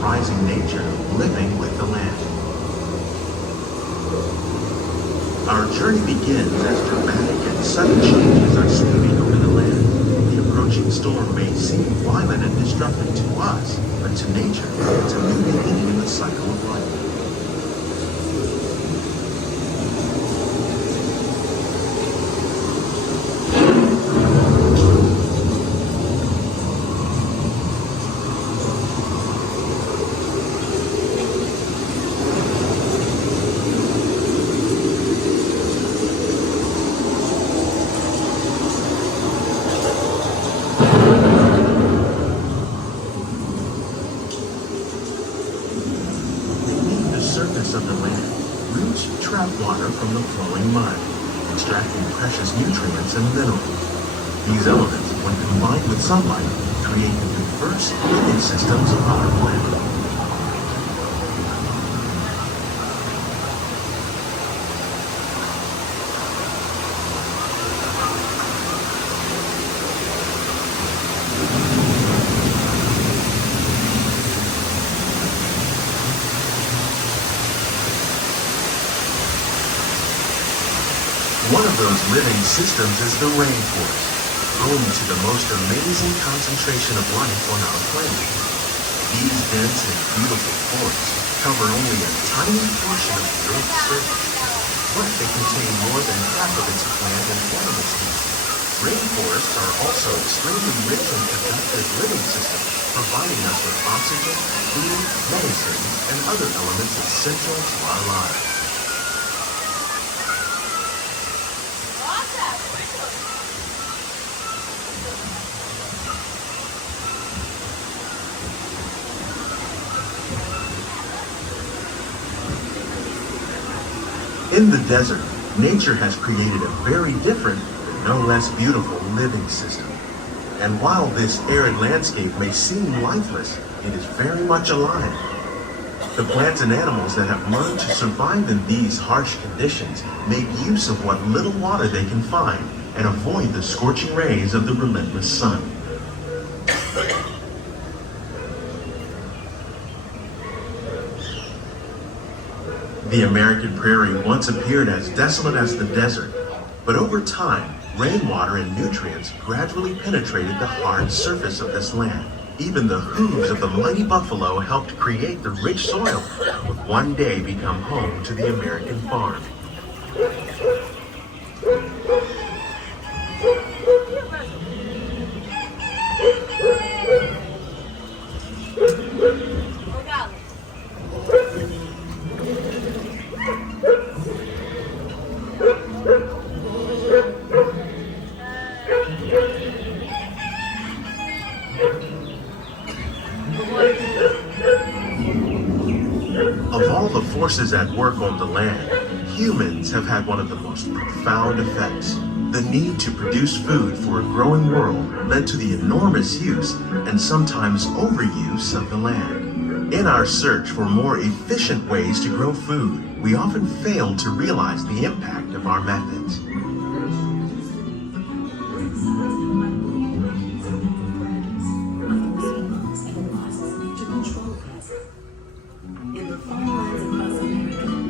surprising nature living with the land. Our journey begins as dramatic and sudden changes are sweeping over the land. The approaching storm may seem violent and destructive to us, but to nature, it's a new beginning in the cycle of life. Of the land, roots trap water from the flowing mud, extracting precious nutrients and minerals. These elements, when combined with sunlight, create the diverse living systems of our planet. One of those living systems is the rainforest, home to the most amazing concentration of life on our planet. These dense and beautiful forests cover only a tiny portion of the Earth's surface, but they contain more than half of its plant and animal species. Rainforests are also extremely rich and productive living systems, providing us with oxygen, food, medicine, and other elements essential to our lives. In the desert, nature has created a very different, but no less beautiful living system. And while this arid landscape may seem lifeless, it is very much alive. The plants and animals that have learned to survive in these harsh conditions make use of what little water they can find and avoid the scorching rays of the relentless sun. The American prairie once appeared as desolate as the desert, but over time, rainwater and nutrients gradually penetrated the hard surface of this land. Even the hooves of the mighty buffalo helped create the rich soil, would one day become home to the American farm. Of all the forces at work on the land, humans have had one of the most profound effects. The need to produce food for a growing world led to the enormous use and sometimes overuse of the land. In our search for more efficient ways to grow food, we often fail to realize the impact of our methods.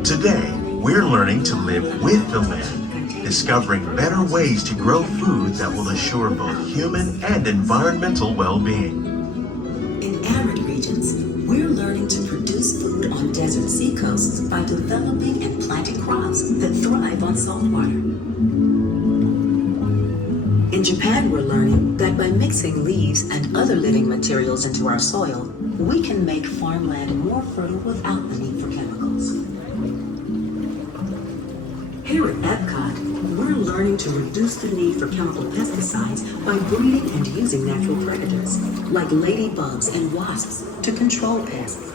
Today, we're learning to live with the land, discovering better ways to grow food that will assure both human and environmental well-being. In arid regions, we're learning to produce food on desert seacoasts by developing and planting crops that thrive on salt water. In Japan, we're learning that by mixing leaves and other living materials into our soil, we can make farmland more fertile without the need for chemicals. Here at Epcot, we're learning to reduce the need for chemical pesticides by breeding and using natural predators, like ladybugs and wasps, to control pests.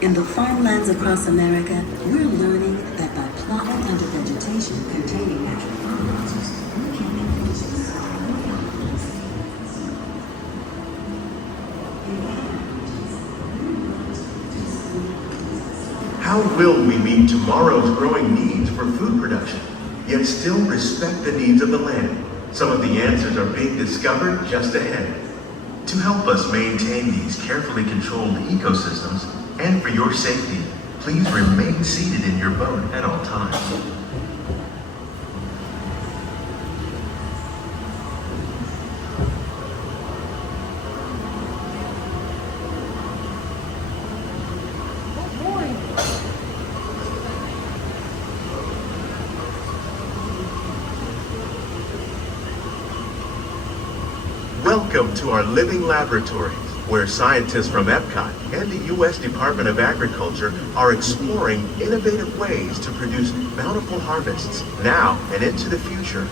In the farmlands across America, we're learning that by plowing under vegetation containing natural fertilizers, we can reduce the How will we meet tomorrow's growing needs for food production, yet still respect the needs of the land? Some of the answers are being discovered just ahead. To help us maintain these carefully controlled ecosystems, and for your safety, please remain seated in your boat at all times. Welcome to our living laboratories, where scientists from Epcot and the U.S. Department of Agriculture are exploring innovative ways to produce bountiful harvests now and into the future.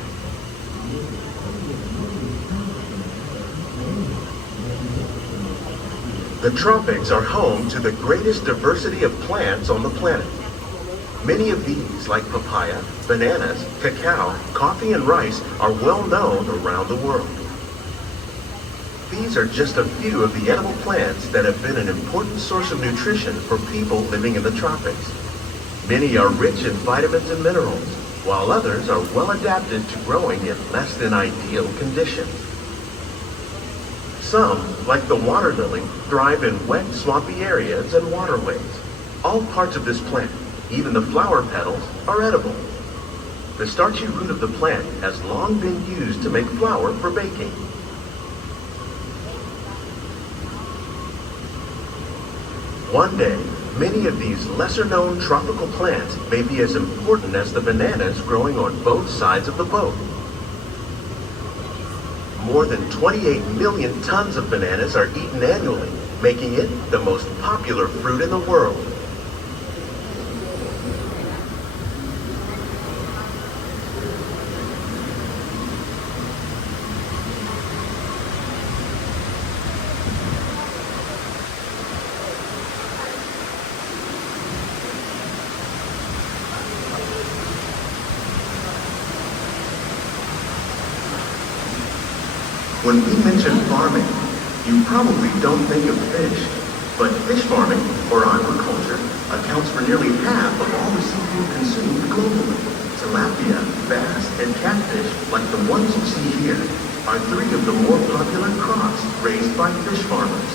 The tropics are home to the greatest diversity of plants on the planet. Many of these, like papaya, bananas, cacao, coffee, and rice, are well known around the world. These are just a few of the edible plants that have been an important source of nutrition for people living in the tropics. Many are rich in vitamins and minerals, while others are well adapted to growing in less than ideal conditions. Some, like the water lily, thrive in wet, swampy areas and waterways. All parts of this plant, even the flower petals, are edible. The starchy root of the plant has long been used to make flour for baking. One day, many of these lesser-known tropical plants may be as important as the bananas growing on both sides of the boat. More than 28 million tons of bananas are eaten annually, making it the most popular fruit in the world. When we mention farming, you probably don't think of fish, but fish farming, or aquaculture, accounts for nearly half of all the seafood consumed globally. Tilapia, bass, and catfish, like the ones you see here, are three of the more popular crops raised by fish farmers.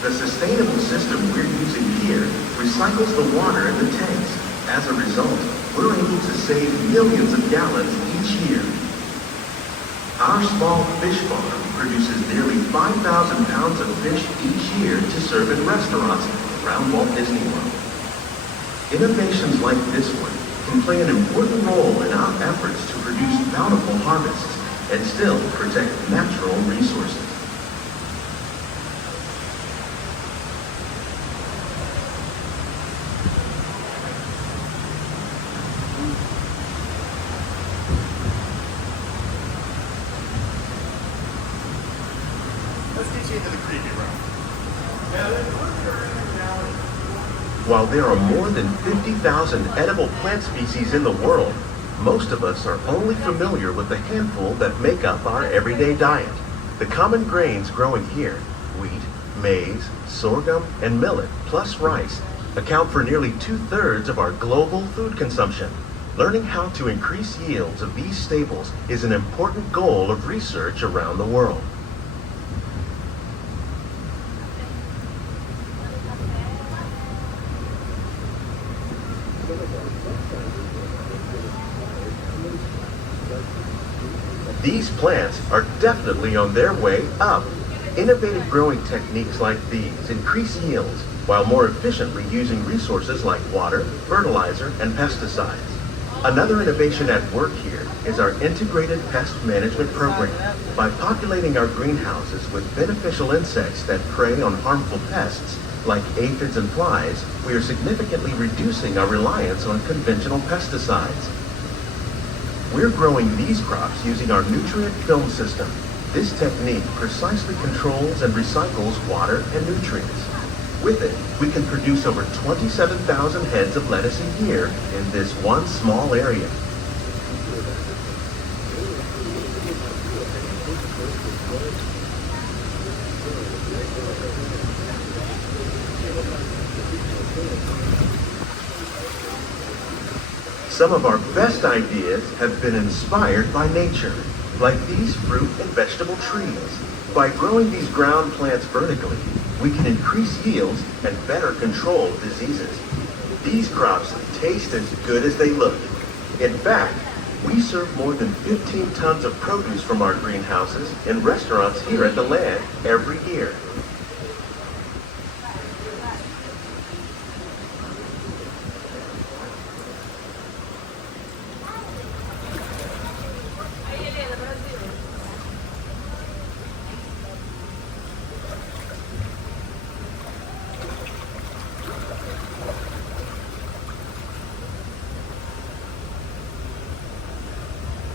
The sustainable system we're using here recycles the water in the tanks. As a result, we're able to save millions of gallons each year. Our small fish farm produces nearly 5,000 pounds of fish each year to serve in restaurants around Walt Disney World. Innovations like this one can play an important role in our efforts to produce bountiful harvests and still protect natural resources. While there are more than 50,000 edible plant species in the world, most of us are only familiar with the handful that make up our everyday diet. The common grains growing here, wheat, maize, sorghum, and millet, plus rice, account for nearly 2/3 of our global food consumption. Learning how to increase yields of these staples is an important goal of research around the world. These plants are definitely on their way up. Innovative growing techniques like these increase yields while more efficiently using resources like water, fertilizer, and pesticides. Another innovation at work here is our integrated pest management program. By populating our greenhouses with beneficial insects that prey on harmful pests, like aphids and flies, we are significantly reducing our reliance on conventional pesticides. We're growing these crops using our nutrient film system. This technique precisely controls and recycles water and nutrients. With it, we can produce over 27,000 heads of lettuce a year in this one small area. Some of our best ideas have been inspired by nature, like these fruit and vegetable trees. By growing these ground plants vertically, we can increase yields and better control diseases. These crops taste as good as they look. In fact, we serve more than 15 tons of produce from our greenhouses in restaurants here at the land every year.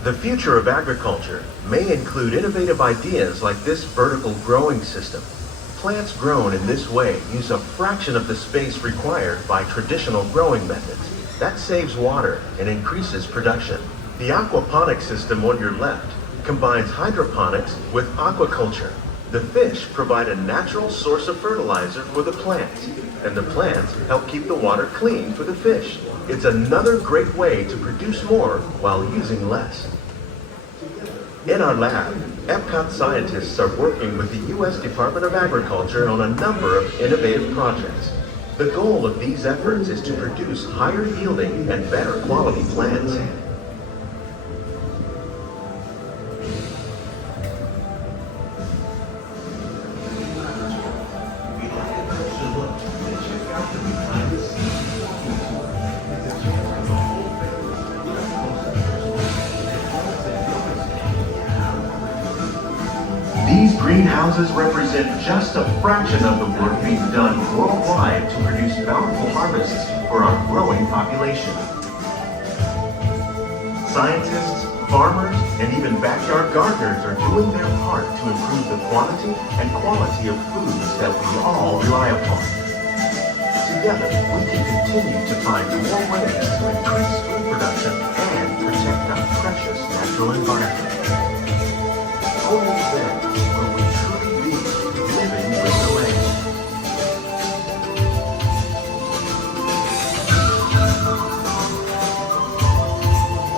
The future of agriculture may include innovative ideas like this vertical growing system. Plants grown in this way use a fraction of the space required by traditional growing methods. That saves water and increases production. The aquaponics system on your left combines hydroponics with aquaculture. The fish provide a natural source of fertilizer for the plants, and the plants help keep the water clean for the fish. It's another great way to produce more while using less. In our lab, Epcot scientists are working with the U.S. Department of Agriculture on a number of innovative projects. The goal of these efforts is to produce higher yielding and better quality plants. These greenhouses represent just a fraction of the work being done worldwide to produce bountiful harvests for our growing population. Scientists, farmers, and even backyard gardeners are doing their part to improve the quantity and quality of foods that we all rely upon. Together, we can continue to find more ways to increase food production and protect our precious natural environment. Only then will we truly be living with the land.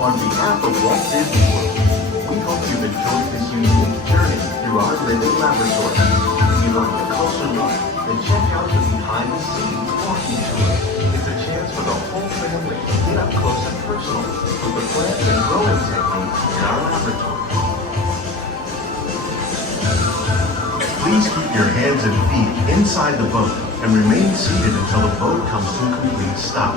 On behalf of Walt Disney World, we hope you've enjoyed this unique journey through our living laboratory. If you'd like a closer look, then check out the behind-the-scenes walking tour. It's a chance for the whole family to get up close and personal with the plants and growing techniques in our laboratory. Please keep your hands and feet inside the boat and remain seated until the boat comes to a complete stop.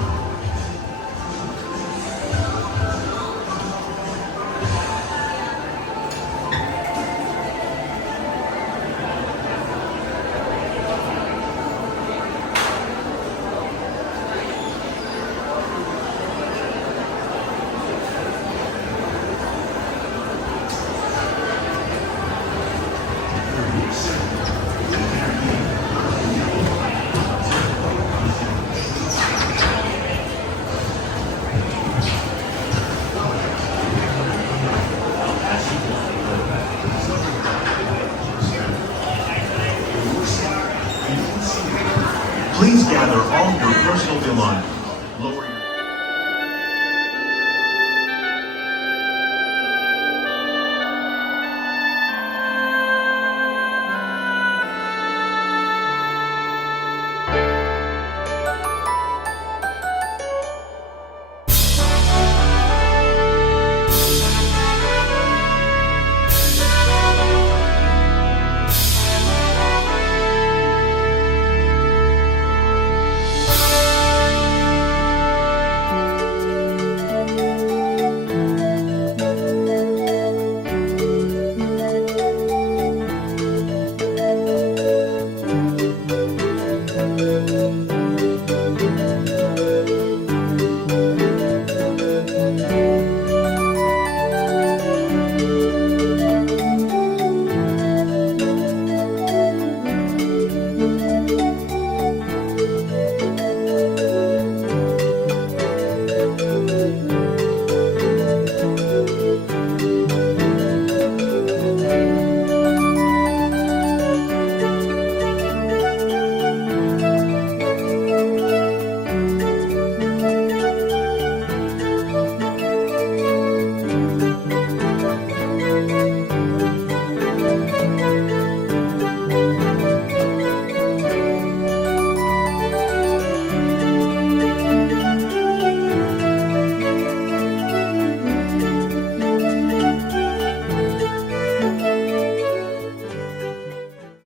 Please gather all your personal belongings. Lower your